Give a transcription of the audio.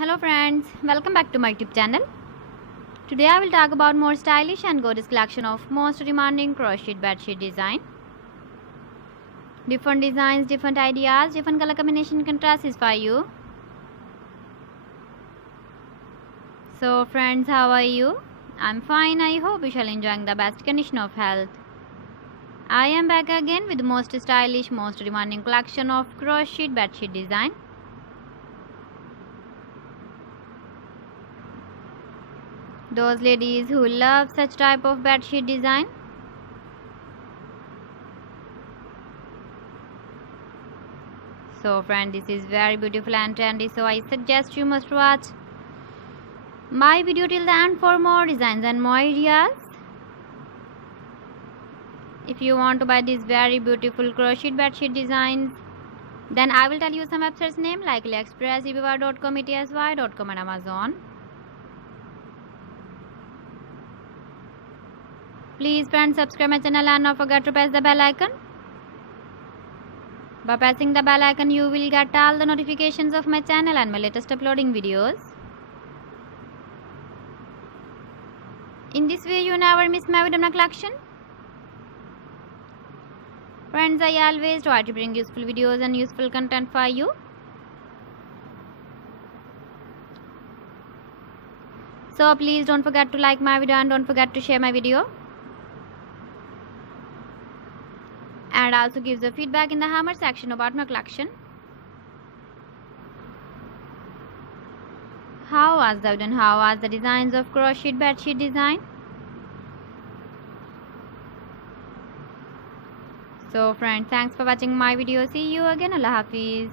Hello friends, welcome back to my YouTube channel. Today I will talk about more stylish and gorgeous collection of most demanding crocheted bedsheet design. Different designs, different ideas, different color combination can satisfy you. So friends, how are you? I'm fine. I hope you shall enjoying the best condition of health. I am back again with the most stylish, most demanding collection of crocheted bedsheet design. Those ladies who love such type of bedsheet design. So friend, this is very beautiful and trendy, so I suggest you must watch my video till the end for more designs and more ideas. If you want to buy these very beautiful crocheted bedsheet designs, then I will tell you some websites name like AliExpress, eBay.com, ETSY.com and Amazon. Please friends, subscribe my channel and don't forget to press the bell icon. By pressing the bell icon, you will get all the notifications of my channel and my latest uploading videos. In this way, you never miss my video collection. Friends, I always try to bring useful videos and useful content for you. So please don't forget to like my video and don't forget to share my video. And also give the feedback in the comment section about my collection. How was the video and how was the designs of crocheted bedsheet design? So friends, thanks for watching my video. See you again. Allah Hafiz.